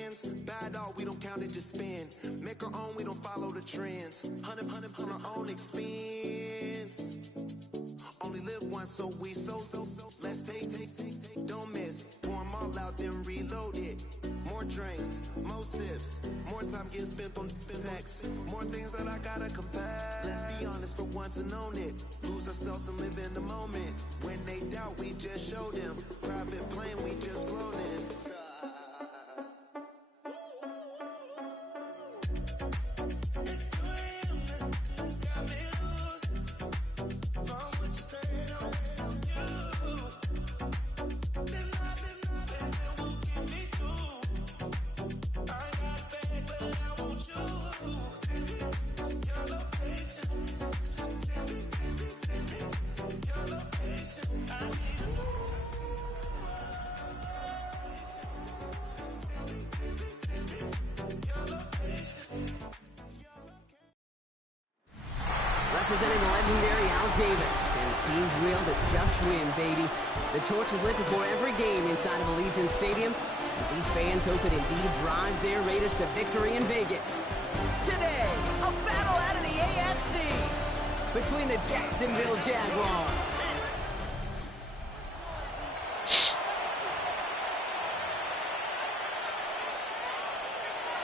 friends. Bad dog, we don't count it, just spin. Make our own, we don't follow the trends. Hunt on our own expense. Only live once, so we let's take. Don't miss. Pour 'em all out, then reload it. More drinks, more sips. More time getting spent on text. More things that I gotta confess. Let's be honest for once and own it. Lose ourselves and live in the moment. When they doubt, we just show them. Private plane, we just float in. Representing the legendary Al Davis, and the team's will to just win, baby. The torch is lit before every game inside of Allegiant Stadium, as these fans hope it indeed drives their Raiders to victory in Vegas. Today, a battle out of the AFC between the Jacksonville Jaguars.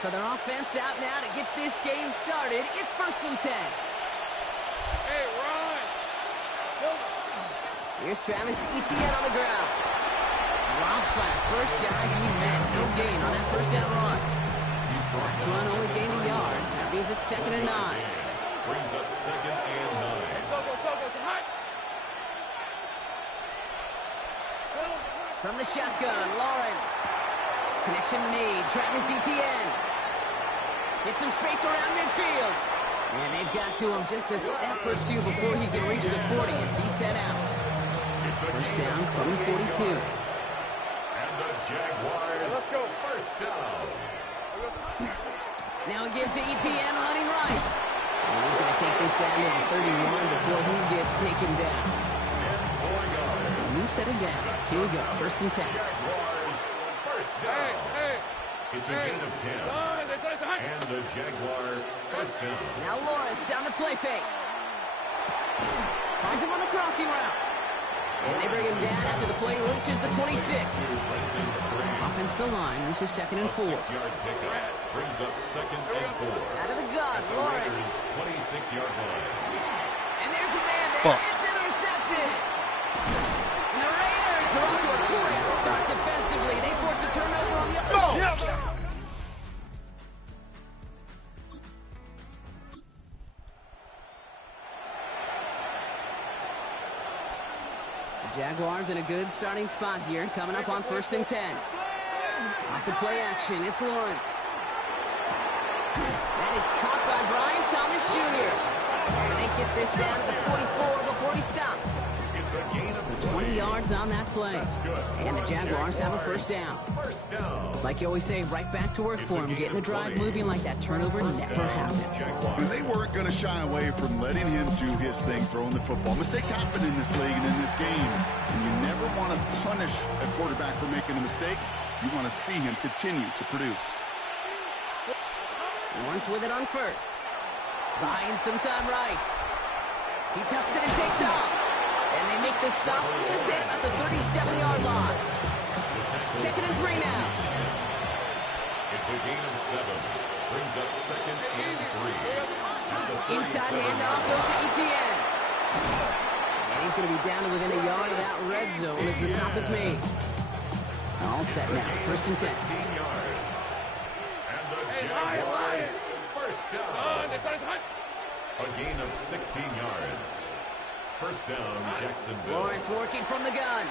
So their offense out now to get this game started. It's 1st and 10. Hey, Ron! Here's Travis Etienne on the ground. Rob Flat, first guy he met. No gain on that first down run. Last run only gained a yard. That means it's 2nd and 9. Brings up 2nd and 9. From the shotgun, Lawrence. Connection made. Travis Etienne. Get some space around midfield. And they've got to him just a step or two before he can reach the 40 as he's set out. First down from the 42. And the Jaguars, Let's go. first down. Now again to Etienne running right. And he's going to take this down to the 31 before he gets taken down. 10 more yards. So a new set of downs. Here we go. 1st and 10. Jaguars, first down. It's a gain of 10. And the Jaguar, first down. Now Lawrence on the play fake. Finds him on the crossing route. And they bring him down after the play reaches the 26. Offensive line, this is 2nd and 4. 6-yard pickup brings up 2nd and 4. Out of the gun, Lawrence. 26-yard line. And there's a man there. It's intercepted. And the Raiders are off to a great start defensively. They force a turnover on the other. Jaguars in a good starting spot here, coming up on 1st and 10. Off the play action, it's Lawrence. That is caught by Brian Thomas Jr. And they get this down to the 44 before he stopped. It's a gain of 20 yards on that play. good. And the Jaguars have a first down. First down. It's like you always say, right back to work for him, getting the drive moving like that turnover never happens. And they weren't going to shy away from letting him do his thing, throwing the football. Mistakes happen in this league and in this game. And you never want to punish a quarterback for making a mistake. You want to see him continue to produce. Lawrence with it on first. Buying some time right. He tucks it and takes off. And they make the stop, I'm going to say, about the 37-yard line. 2nd and 3 now. It's a gain of 7. Brings up 2nd and 3. Inside handoff goes to Etienne. And he's going to be down to within a yard of that red zone as the stop is made. All set now. 1st and 10. 16 yards. And the Jaguars, first down. A gain of 16 yards. First down, Jacksonville. Lawrence working from the gun.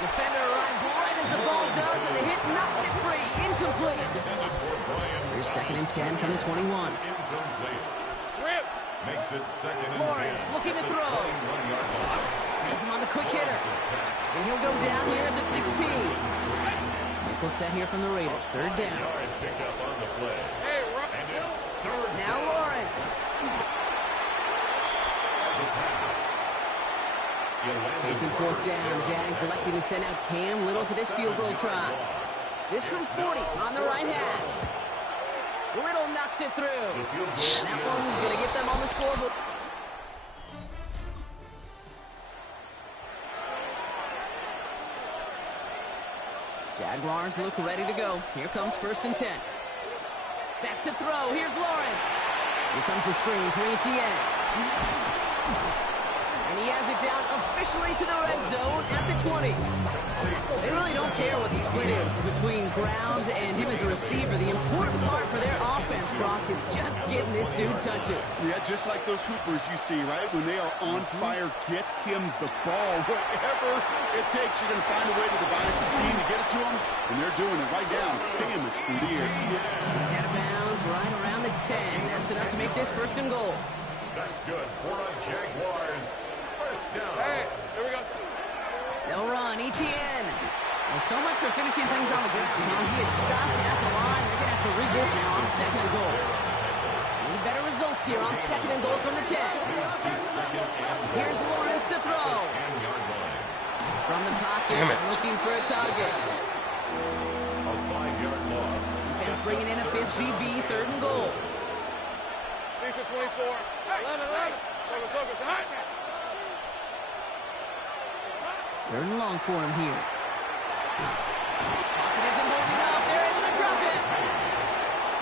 Defender arrives right as the ball does, and the hit knocks it free. Incomplete. Here's 2nd and 10 from the 21. Incomplete. Makes it 2nd and 10. Lawrence looking to throw. Has him on the quick hitter. And he'll go down here at the 16. Nickel set here from the Raiders. 3rd down. Yard picked up on the play. And it's 3rd Now down. Lawrence. The pass. Facing 4th down. Jags electing to send out Cam Little for this field goal try. This from 40 on the right hash. Little knocks it through. And that one's going to get them on the scoreboard. Jaguars look ready to go. Here comes 1st and 10. Back to throw. Here's Lawrence. Here comes the screen for ETN. And he has it down officially to the red zone at the 20. They really don't care what the split is between ground and him as a receiver. The important part for their offense, Brock, is just getting this dude touches. Yeah, just like those hoopers you see, right? When they are on fire, get him the ball. Whatever it takes, you're going to find a way to devise a scheme to get it to him. And they're doing it right down. Damage through the air. He's out of bounds right around the 10. That's enough to make this 1st and goal. That's good for a Jaguars. First down. Hey, here we go. They'll run. ETN. Well, so much for finishing things on the ground. He is stopped at the line. They're going to have to regroup now on 2nd and goal. Need better results here on 2nd and goal from the 10. Here's Lawrence to throw. From the pocket, looking for a target. A 5-yard loss. Defense bringing in a 5th VB, 3rd and goal. These are 24. 11. Focus. 3rd and long for him here. Pocket isn't holding up. They're able to drop it.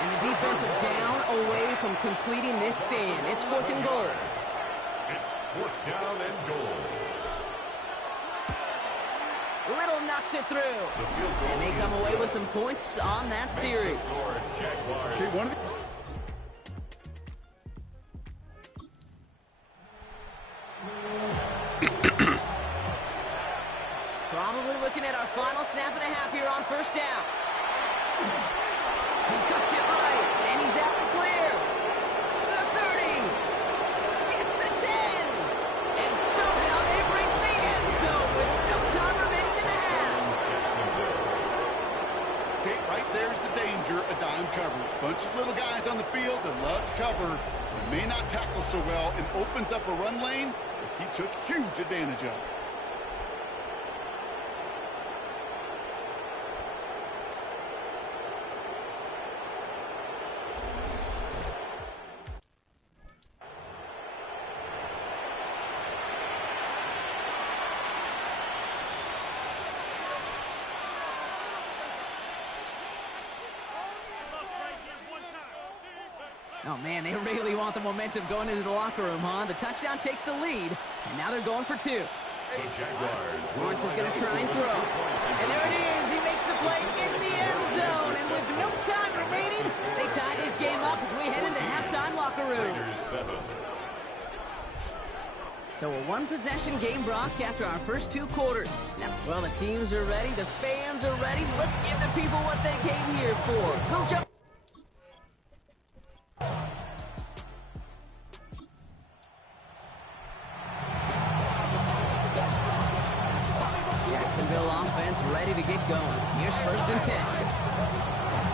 And the defensive down away from completing this stand. It's 4th and goal. It's 4th down and goal. Little knocks it through. And they come away with some points on that series. Okay, one of the Probably looking at our final snap of the half here on 1st down. He cuts it right, and he's out the clear. The 30. Gets the 10. And somehow they reach the end zone with no time remaining in the half. Okay, right there's the danger of dime coverage. Bunch of little guys on the field that love to cover, but may not tackle so well, and opens up a run lane that he took huge advantage of. Oh, man, they really want the momentum going into the locker room, huh? The touchdown takes the lead, and now they're going for 2. The Jaguars. Lawrence is going to try and throw. And there it is. He makes the play in the end zone. And with no time remaining, they tie this game up as we head into halftime locker room. So a one-possession game, Brock, after our first 2 quarters. Now, well, the teams are ready. The fans are ready. Let's give the people what they came here for. We'll jump. Jacksonville offense ready to get going. Here's 1st and 10.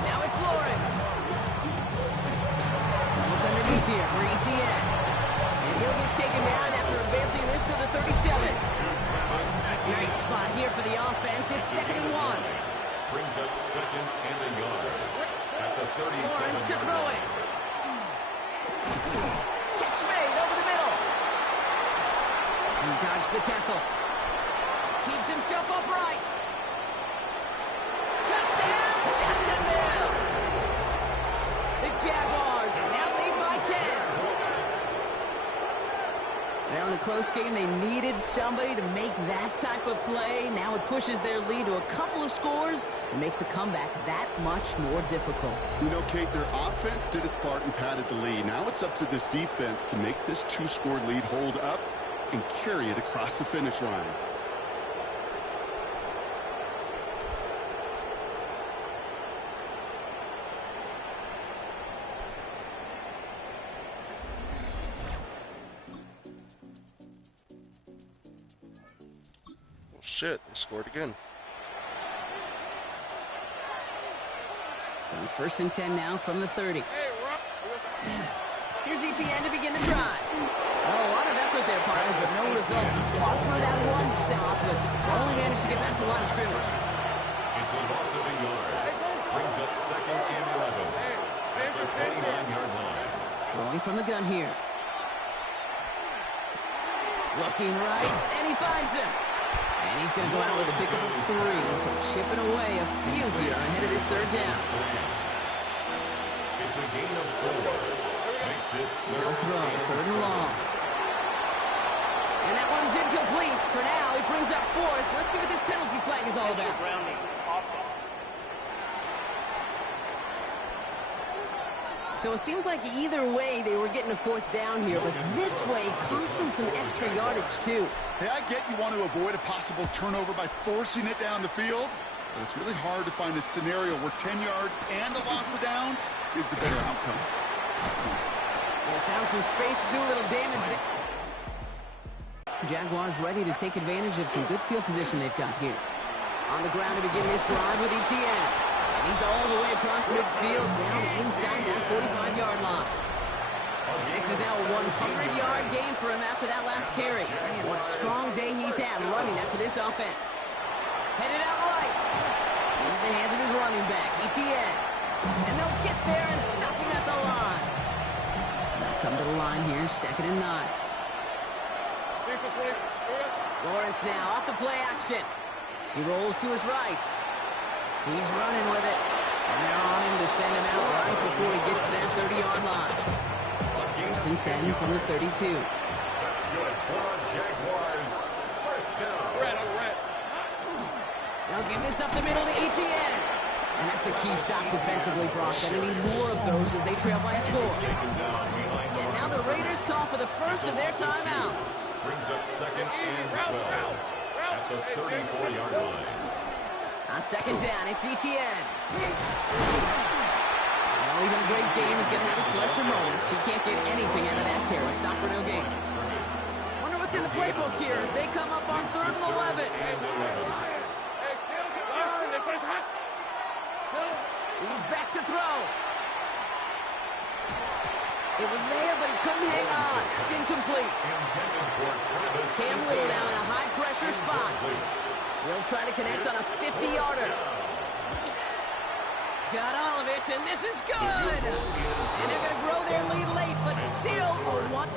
Now it's Lawrence. Look underneath here for ETN. And he'll get taken down after advancing this to the 37. Nice spot here for the offense. It's 2nd and 1. Brings up 2nd and a yard. At the 37. Lawrence to throw it. Catch made over the middle. He dodged the tackle. Keeps himself upright. Touchdown, Jacksonville! The Jaguars now lead by 10. Now in a close game, they needed somebody to make that type of play. Now it pushes their lead to a couple of scores and makes a comeback that much more difficult. You know, Kate, their offense did its part and padded the lead. Now it's up to this defense to make this 2-score lead hold up and carry it across the finish line. Shit, they scored again. So 1st and 10 now from the 30. Here's ETN to begin the drive. Well, a lot of effort there, partner, but no results. He fought through that one stop, but only managed to get back to the line of scrimmage. It's a loss of a yard. from the gun here. Looking right, and he finds him. And he's going to go out with a pick of 3. So chipping away a few here ahead of this third down. It's a gain of 4. Makes it No throw, third and long. And that one's incomplete. For now, it brings up 4th. Let's see what this penalty flag is all about. So it seems like either way they were getting a 4th down here, but this way costs them some extra yardage too. Hey, I get you want to avoid a possible turnover by forcing it down the field, but it's really hard to find a scenario where 10 yards and a loss of downs is the better outcome. They found some space to do a little damage there. Jaguars ready to take advantage of some good field position they've got here. On the ground to begin this drive with Etienne. And he's all the way across midfield down inside that 45-yard line. This is now a 100-yard gain for him after that last carry. Man, what a strong day he's had running after this offense. Headed out right. Into the hands of his running back, Etienne. And they'll get there and stop him at the line. They'll come to the line here, 2nd and 9. Lawrence now off the play action. He rolls to his right. He's running with it. And they're on him to send him out right before he gets to that 30-yard line. 1st and 10 from the 32. That's good for Jaguars. First down. Now give this up the middle to Etienne. And that's a key stop defensively, Brock. Gonna need more of those as they trail by a score. And now the Raiders call for the first of their timeouts. Brings up 2nd and 12 at the 34-yard line. On 2nd down, it's Etienne. Well, even a great game is going to have its lesser moments. He can't get anything out of that carry. Stop for no gain. Wonder what's in the playbook here as they come up on 3rd and 11. He's back to throw. It was there, but he couldn't hang on. That's incomplete. Cam Little now in a high-pressure spot. He'll try to connect on a 50-yarder. Got all of it, and this is good. And they're going to grow their lead late, but still a 1.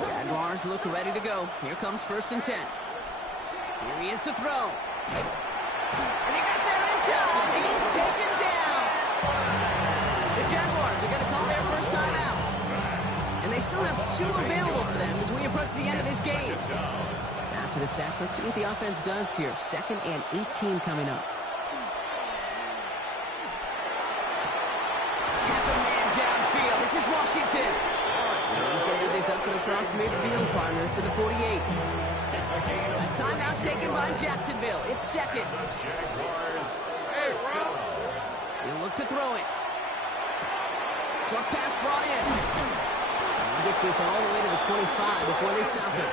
Jaguars look ready to go. Here comes 1st and 10. Here he is to throw. And he got there in time. He's taken down. The Jaguars are going to call their first timeout. And they still have 2 available for them as we approach the end of this game. After the sack, let's see what the offense does here. 2nd and 18 coming up. Has a man downfield. This is Washington. And he's going to get this up and across midfield, partner, to the 48. A timeout taken by Jacksonville. It's 2nd. He'll look to throw it. Short pass brought in. And he gets this all the way to the 25 before they stop him.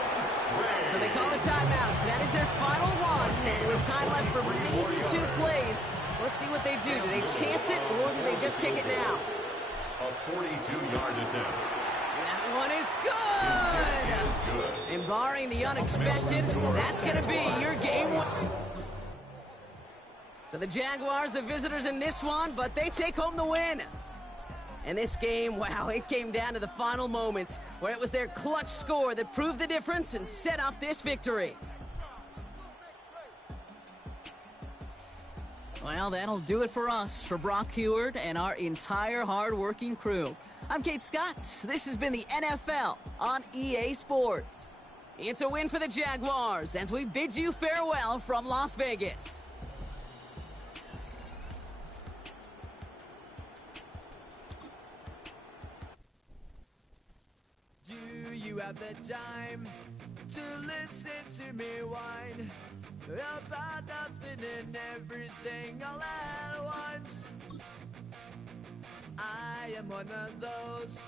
So they call a timeout. So that is their final one. And with time left for maybe 2 plays, let's see what they do. Do they chance it or do they just kick it now? A 42-yard attempt. That one is good. And barring the unexpected, that's going to be your game one. So the Jaguars, the visitors in this one, but they take home the win. And this game, wow, it came down to the final moments where it was their clutch score that proved the difference and set up this victory. Well, that'll do it for us, for Brock Heward and our entire hard-working crew. I'm Kate Scott. This has been the NFL on EA Sports. It's a win for the Jaguars as we bid you farewell from Las Vegas. Do you have the time to listen to me whine about nothing and everything all at once? I am one of those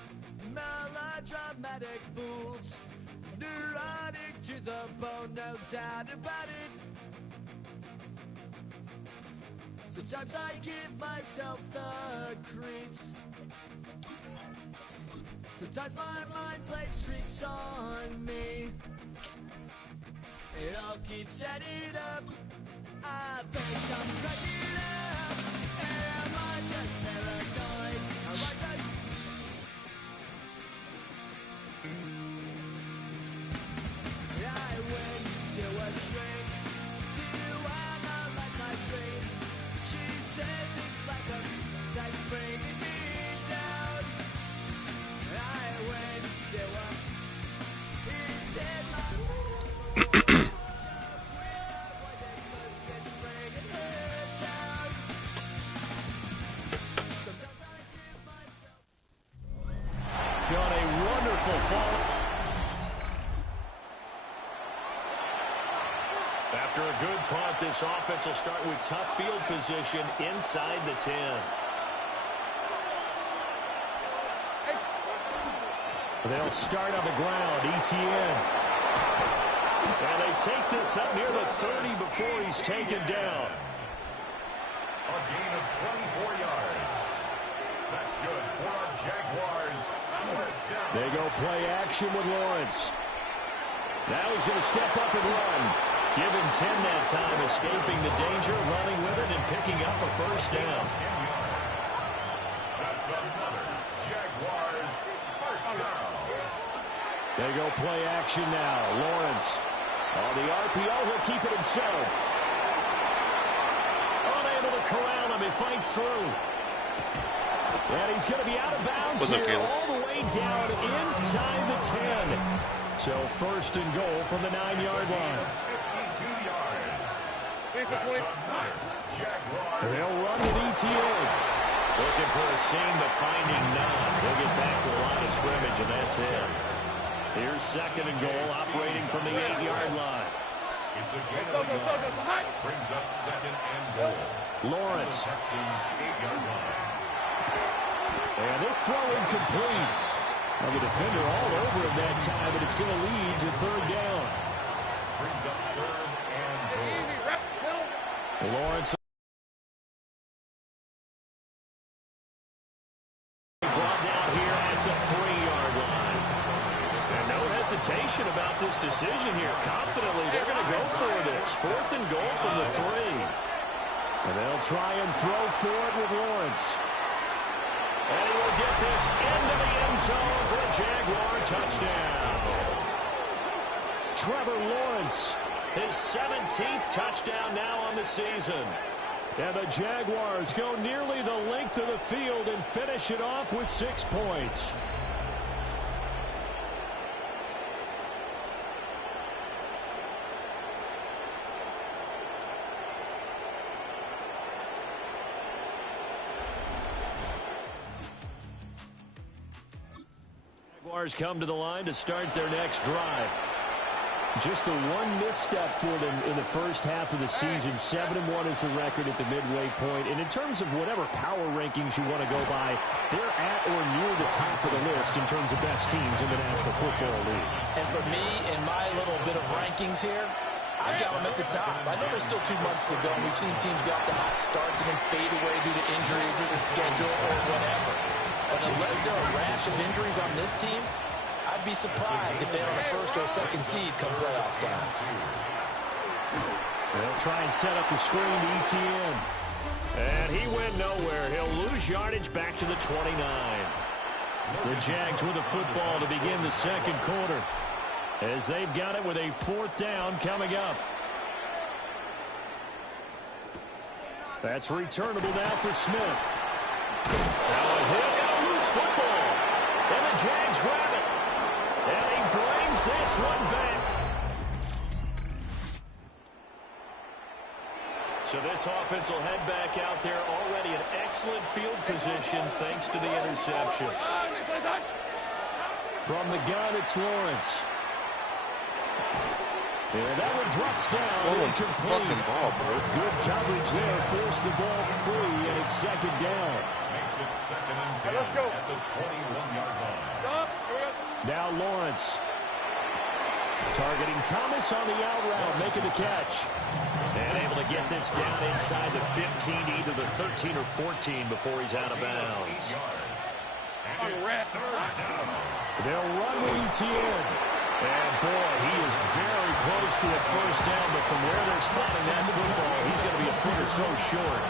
melodramatic fools, neurotic to the bone, no doubt about it. Sometimes I give myself the creeps. Sometimes my mind plays tricks on me. It all keeps adding up. I think I'm cracking up. Am I just paranoid? Am I just... I went to a shrink to analyze my dreams. She says it's like a that's bringing me down. I went to a... He said my... Got a wonderful fall. After a good punt, this offense will start with tough field position inside the 10. They'll start on the ground, ETN. And they take this up near the 30 before he's taken down. A gain of 24 yards. That's good for our Jaguars. First down. They go play action with Lawrence. Now he's going to step up and run. Give him 10 that time, escaping the danger, running with it, and picking up a first down. 10 yards. That's another Jaguars first down. They go play action now. Lawrence on the RPO. He'll keep it himself. Unable to corral him. He fights through. And he's going to be out of bounds here all the way down inside the 10. So first and goal from the 9-yard line. 52 yards. They'll run with ETN. Looking for a seam, but finding none. They'll get back to the line of scrimmage, and that's it. Here's second and goal, operating from the 8-yard line. It's a gain of a yard. Brings up second and goal. Lawrence. Texans 8-yard line. And this throw incomplete. Now the defender all over him that time, and it's going to lead to third down. Brings up third and goal. Lawrence brought down here at the 3-yard line. And no hesitation about this decision here. Confidently, they're going to go for this. Fourth and goal from the 3. And they'll try and throw for it with Lawrence. And he will get this into the end zone for a Jaguar touchdown. Trevor Lawrence, his 17th touchdown now on the season. And the Jaguars go nearly the length of the field and finish it off with 6 points. Jaguars come to the line to start their next drive. Just the one misstep for them in the first half of the season. 7-1 is the record at the midway point. And in terms of whatever power rankings you want to go by, they're at or near the top of the list in terms of best teams in the National Football League. And for me, in my little bit of rankings here, I've got them at the top. I know there's still 2 months to go, and we've seen teams get off to hot starts and then fade away due to injuries or the schedule or whatever. But unless there are a rash of injuries on this team, I'd be surprised if they're on a first or a second seed come playoff time. They'll try and set up the screen to ETN. And he went nowhere. He'll lose yardage back to the 29. The Jags with the football to begin the second quarter, as they've got it with a 4th down coming up. That's returnable now for Smith. Now a hit and a loose football. And the Jags grab it. And he brings this one back. So this offense will head back out there, already in excellent field position thanks to the interception. From the gun, it's Lawrence. And that one drops down. Incomplete. Good coverage there. Forced the ball free, and it's second down. Makes it second and 10 let's go. at the 21-yard line. Stop. Now Lawrence targeting Thomas on the out route, making the catch. And able to get this down inside the 15, either the 13 or 14 before he's out of bounds. They'll run with ETN. And boy, he is very close close to a first down, but from where they're spotting that football, he's going to be a foot or so short.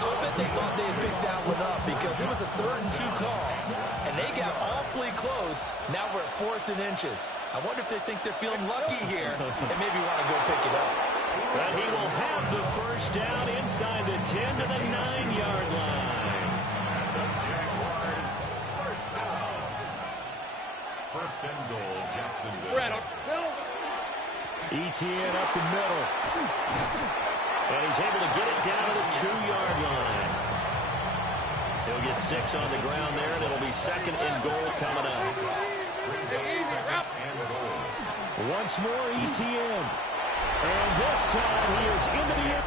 I'll bet they thought they had picked that one up because it was a 3rd and 2 call, and they got awfully close. Now we're at 4th and inches. I wonder if they think they're feeling lucky here and maybe want to go pick it up. But he will have the first down inside the 10 to the 9-yard line. The Jaguars, first down. First and goal, Jacksonville. Etienne up the middle. And he's able to get it down to the 2-yard line. He'll get 6 on the ground there, and it'll be 2nd and goal coming up. Once more, Etienne. And this time he is into the end.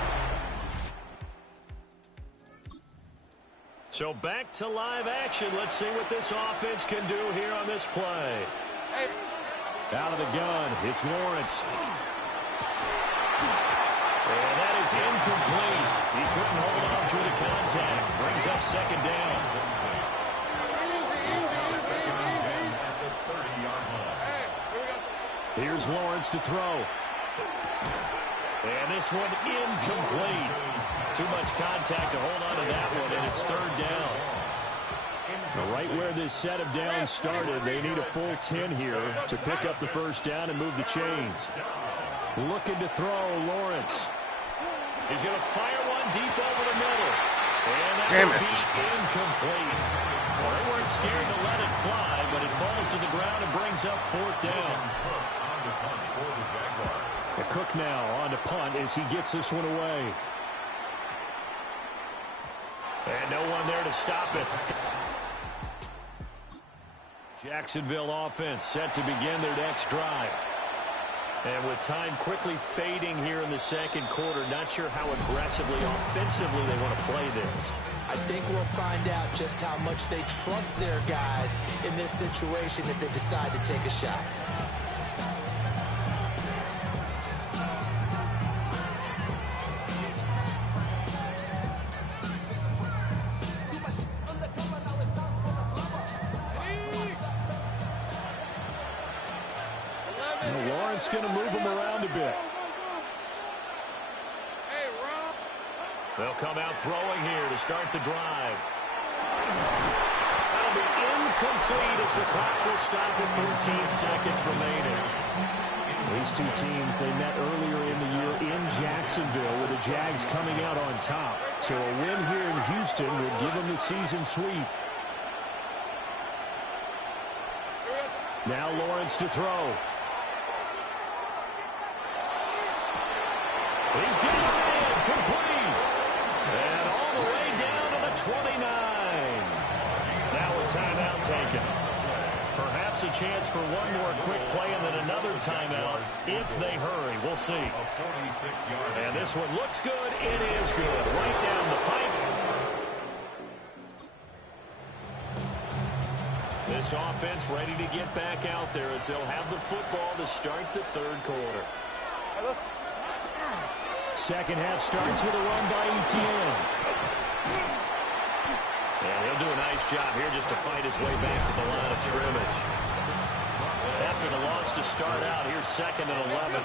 So back to live action. Let's see what this offense can do here on this play. Out of the gun, it's Lawrence. And that is incomplete. He couldn't hold on through the contact. Brings up 2nd down. Here's Lawrence to throw. And this one incomplete. Too much contact to hold on to that one, and it's 3rd down. Right where this set of downs started, they need a full 10 here to pick up the first down and move the chains. Looking to throw, Lawrence. He's going to fire one deep over the middle. And that will be incomplete. Well, they weren't scared to let it fly, but it falls to the ground and brings up 4th down. The Cook now on to punt as he gets this one away. And no one there to stop it. Jacksonville offense set to begin their next drive. And with time quickly fading here in the 2nd quarter, not sure how aggressively, offensively they want to play this. I think we'll find out just how much they trust their guys in this situation if they decide to take a shot. Lawrence going to move him around a bit. They'll come out throwing here to start the drive. That'll be incomplete as the clock will stop with 14 seconds remaining. These two teams, they met earlier in the year in Jacksonville with the Jags coming out on top. So a win here in Houston would give them the season sweep. Now Lawrence to throw. He's getting it in, complete. And all the way down to the 29. Now a timeout taken. Perhaps a chance for one more quick play and then another timeout if they hurry. We'll see. And this one looks good. It is good. Right down the pipe. This offense ready to get back out there as they'll have the football to start the 3rd quarter. Second half starts with a run by Etienne. And he'll do a nice job here just to fight his way back to the line of scrimmage. After the loss to start out, here's 2nd and 11.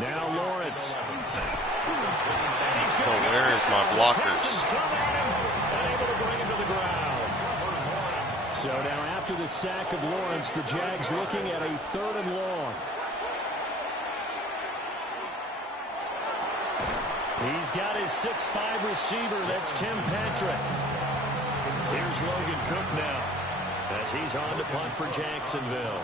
Now Lawrence. Oh, where is my blockers? Able to bring him to the ground. So now after the sack of Lawrence, the Jags looking at a 3rd and long. He's got his 6'5" receiver. That's Tim Patrick. Here's Logan Cook now as he's on to punt for Jacksonville.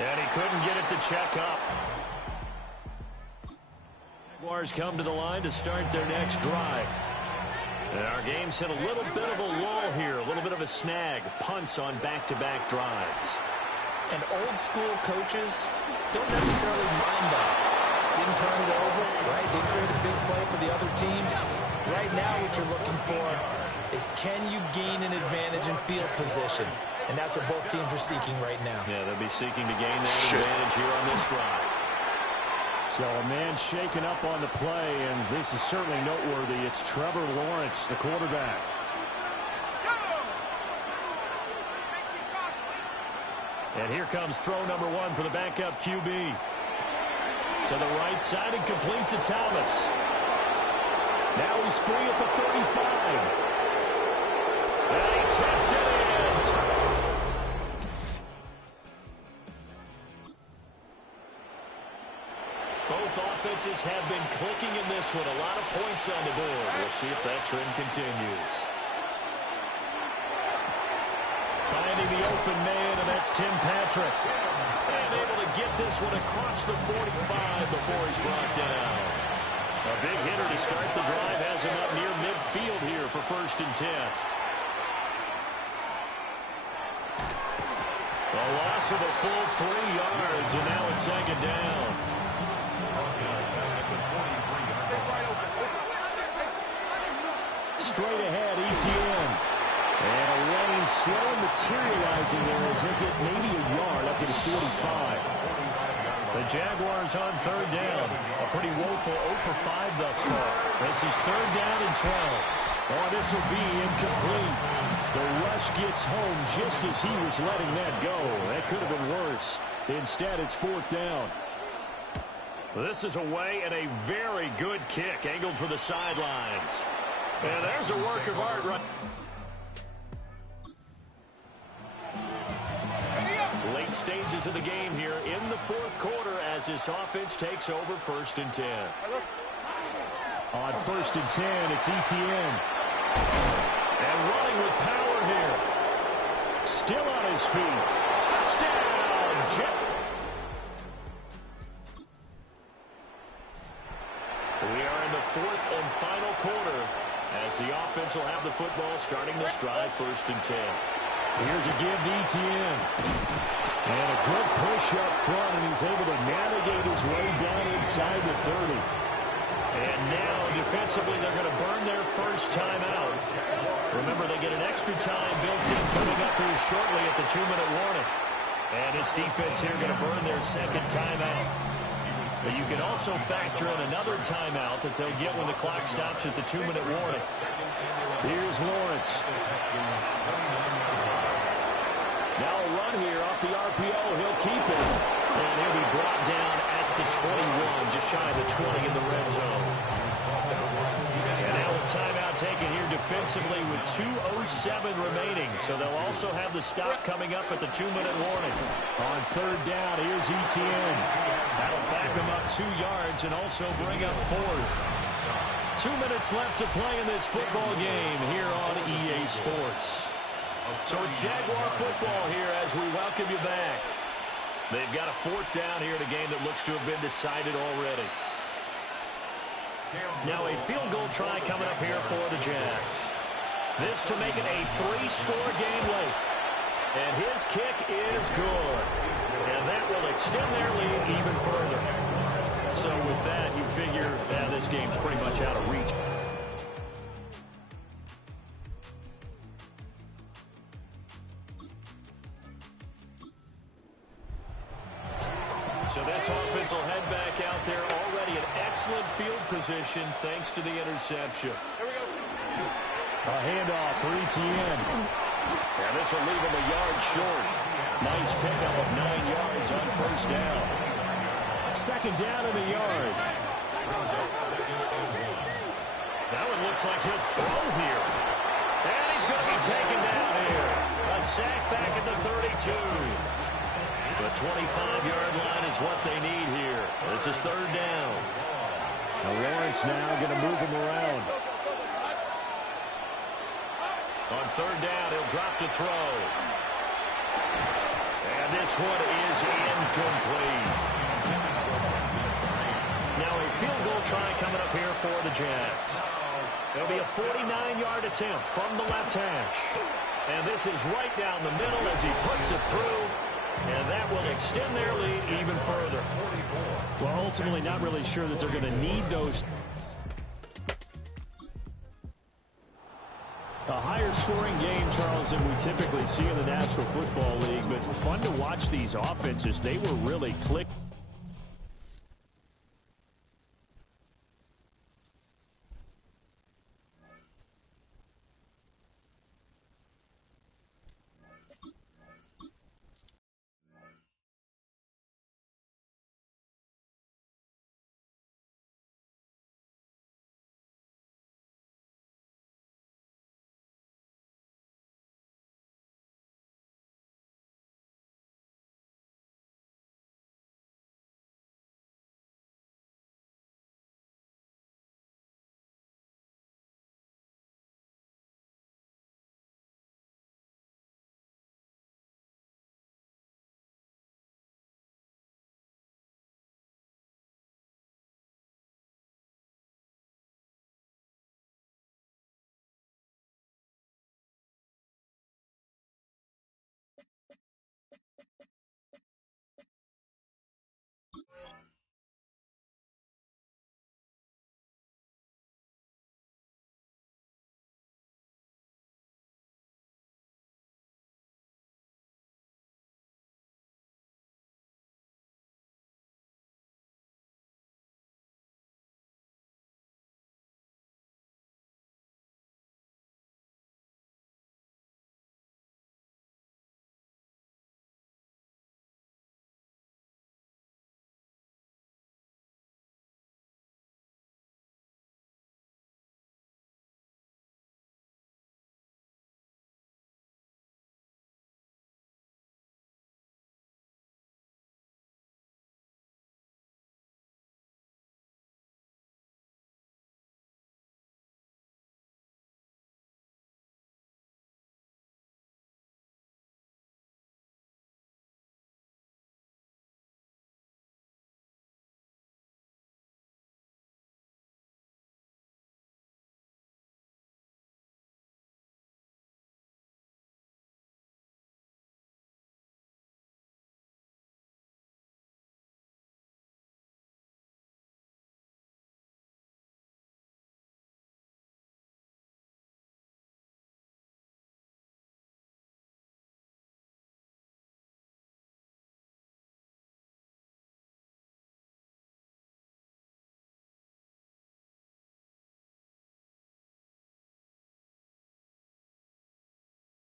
And he couldn't get it to check up. Jaguars come to the line to start their next drive. And our game's hit a little bit of a lull here, a little bit of a snag. Punts on back-to-back drives. And old-school coaches don't necessarily mind that. Didn't turn it over, right? Didn't create a big play for the other team. Right now what you're looking for is can you gain an advantage in field position? And that's what both teams are seeking right now. Yeah, they'll be seeking to gain that advantage here on this drive. So a man shaken up on the play, and this is certainly noteworthy. It's Trevor Lawrence, the quarterback. And here comes throw number 1 for the backup QB. To the right side and complete to Thomas. Now he's free at the 35. And he takes it in. Both offenses have been clicking in this one. A lot of points on the board. We'll see if that trend continues. Finding the open man, and that's Tim Patrick. And able to get this one across the 45 before he's brought down. A big hitter to start the drive has him up near midfield here for 1st and 10. A loss of a full 3 yards, and now it's 2nd down. Straight ahead, ETN. And a lane slow materializing there as they get maybe a yard up to the 45. The Jaguars on 3rd down. A pretty woeful 0 for 5 thus far. This is 3rd down and 12. Oh, this will be incomplete. The rush gets home just as he was letting that go. That could have been worse. Instead, it's 4th down. This is away and a very good kick angled for the sidelines. And there's a work of art right. Late stages of the game here in the 4th quarter as this offense takes over 1st and 10. On 1st and 10, it's ETN. And running with power here. Still on his feet. Touchdown, Jet. We are in the 4th and final quarter as the offense will have the football starting this drive 1st and 10. Here's a give to ETN. And a good push up front, and he's able to navigate his way down inside the 30. And now, defensively, they're going to burn their first timeout. Remember, they get an extra time built in coming up here shortly at the 2-minute warning. And this defense here going to burn their 2nd timeout. But you can also factor in another timeout that they'll get when the clock stops at the 2-minute warning. Here's Lawrence. Now a run here off the RPO. He'll keep it. And he'll be brought down at the 21, just shy of the 20 in the red zone. And now a timeout taken here defensively with 2:07 remaining. So they'll also have the stop coming up at the 2-minute warning. On 3rd down, here's ETN. That'll back him up 2 yards and also bring up 4th. 2 minutes left to play in this football game here on EA Sports. So it's Jaguar football here as we welcome you back. They've got a 4th down here in a game that looks to have been decided already. Now a field goal try coming up here for the Jags. This to make it a 3-score game late. And his kick is good. And that will extend their lead even further. So with that, you figure this game's pretty much out of reach. So this offense will head back out there already in excellent field position thanks to the interception. Here we go. A handoff for ETN. And this will leave him a yard short. Nice pickup of 9 yards on 1st down. 2nd down in the yard. That one looks like he'll throw here. And he's going to be taken down here. A sack back at the 32. The 25-yard line is what they need here. This is 3rd down. Now Lawrence now going to move him around. On 3rd down, he'll drop to throw. And this one is incomplete. Now a field goal try coming up here for the Jags. It'll be a 49-yard attempt from the left hash. And this is right down the middle as he puts it through. And that will extend their lead even further. Well, ultimately not really sure that they're going to need those. A higher scoring game, Charles, than we typically see in the National Football League. But fun to watch these offenses. They were really clicking.